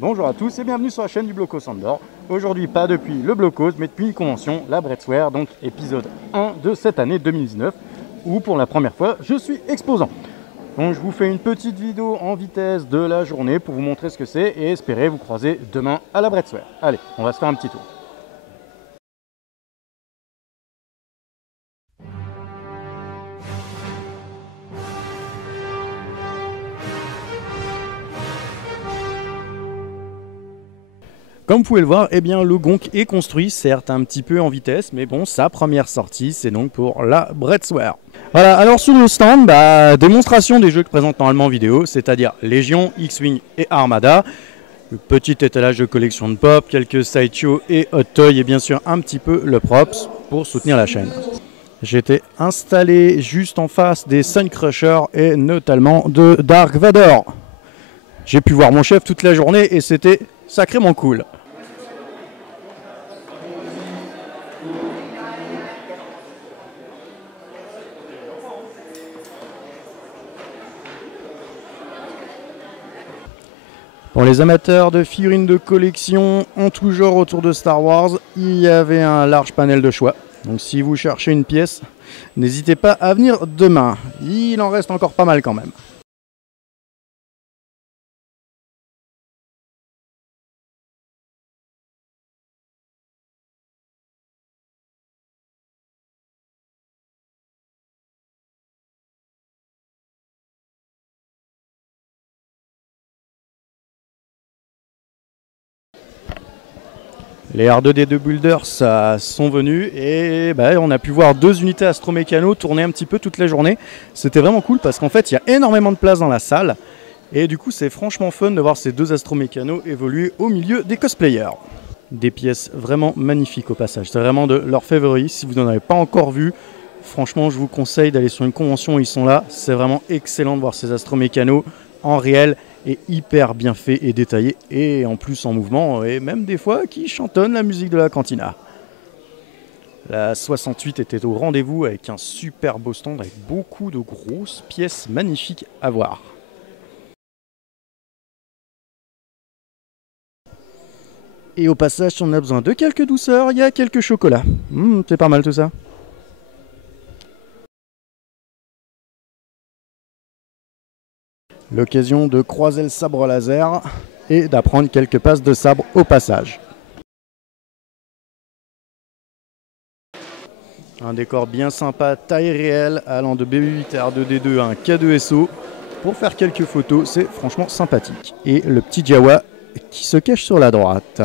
Bonjour à tous et bienvenue sur la chaîne du Blocos Andorre. Aujourd'hui, pas depuis le Blocos, mais depuis une convention, la Bretzwer, donc épisode 1 de cette année 2019, où pour la première fois, je suis exposant. Donc je vous fais une petite vidéo en vitesse de la journée pour vous montrer ce que c'est et espérer vous croiser demain à la Bretzwer. Allez, on va se faire un petit tour. Comme vous pouvez le voir, eh bien, le Gonk est construit, certes un petit peu en vitesse, mais bon, sa première sortie, c'est donc pour la Bretzwer. Voilà, alors sur le stand, démonstration des jeux que présente normalement en vidéo, c'est-à-dire Légion, X-Wing et Armada. Le petit étalage de collection de pop, quelques sideshows et hot toys, et bien sûr un petit peu le props pour soutenir la chaîne. J'étais installé juste en face des Sun Crushers et notamment de Dark Vador. J'ai pu voir mon chef toute la journée et c'était sacrément cool. Pour les amateurs de figurines de collection en tout genre autour de Star Wars, il y avait un large panel de choix. Donc si vous cherchez une pièce, n'hésitez pas à venir demain. Il en reste encore pas mal quand même. Les R2D2 Builders sont venus et on a pu voir deux unités astromécano tourner un petit peu toute la journée. C'était vraiment cool parce qu'en fait il y a énormément de place dans la salle et du coup c'est franchement fun de voir ces deux astromécanos évoluer au milieu des cosplayers. Des pièces vraiment magnifiques au passage, c'est vraiment de leur favori. Si vous n'en avez pas encore vu, franchement je vous conseille d'aller sur une convention où ils sont là. C'est vraiment excellent de voir ces astromécanos en réel et hyper bien fait et détaillé et en plus en mouvement et même des fois qui chantonnent la musique de la cantina. La 68 était au rendez-vous avec un super beau stand avec beaucoup de grosses pièces magnifiques à voir. Et au passage, si on a besoin de quelques douceurs, il y a quelques chocolats. C'est pas mal tout ça. L'occasion de croiser le sabre laser et d'apprendre quelques passes de sabre au passage. Un décor bien sympa, taille réelle, allant de BB-8 à R2D2 à un K2SO. Pour faire quelques photos, c'est franchement sympathique. Et le petit Jawa qui se cache sur la droite.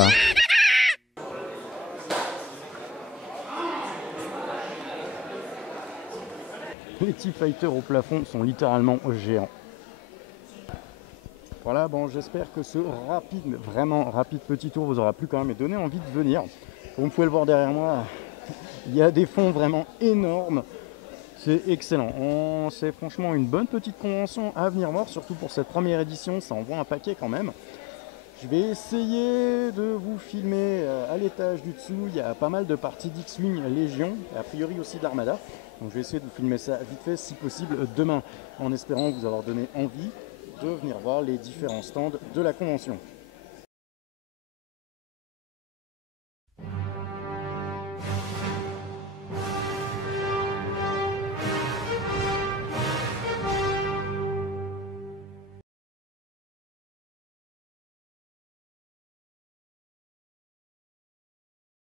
Les T-Fighters au plafond sont littéralement géants. Voilà, bon, j'espère que ce rapide, vraiment rapide petit tour vous aura plu quand même et donné envie de venir. Comme vous pouvez le voir derrière moi, il y a des fonds vraiment énormes. C'est excellent. C'est franchement une bonne petite convention à venir voir, surtout pour cette première édition, ça envoie un paquet quand même. Je vais essayer de vous filmer à l'étage du dessous, il y a pas mal de parties d'X-Wing Légion, et a priori aussi d'Armada. Donc je vais essayer de vous filmer ça vite fait, si possible demain, en espérant vous avoir donné envie de venir voir les différents stands de la convention.